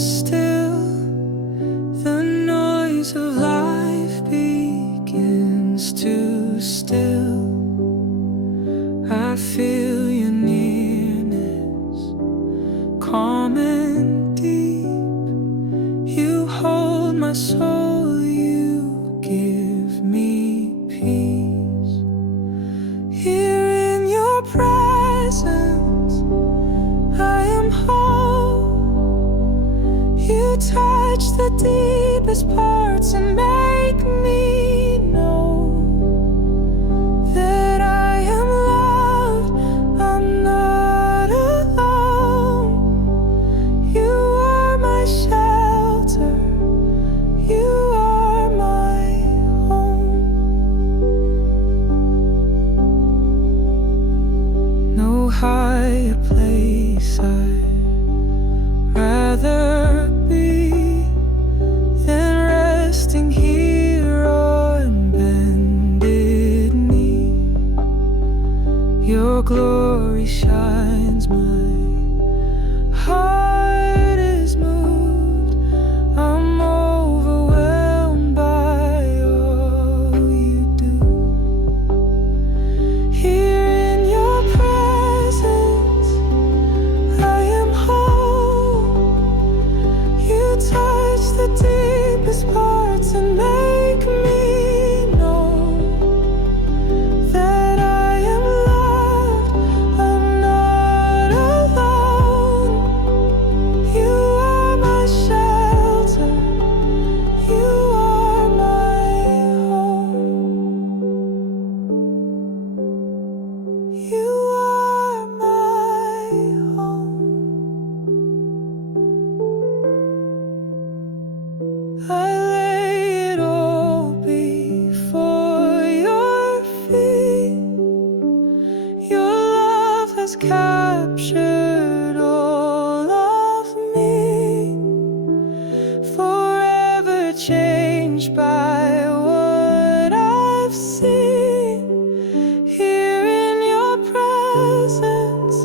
still, the noise of life begins to still. I feel your nearness, calm and deep. You hold my soul, you give me peace. Here in your presence, I am whole. You touch the deepest parts and make me know that I am loved, I'm not alone. You are my shelter, you are my home. No higher place I'd rather be than resting here on bended knee. Your glory shines, my heart is moved. I'm overwhelmed by all you do. Here in your presence, I am whole. You touch the deepest parts and make me know that I am loved, I'm not alone. You are my shelter, you are my home. You are my home. I lay it all before your feet. Your love has captured all of me, forever changed by what I've seen. Here in your presence,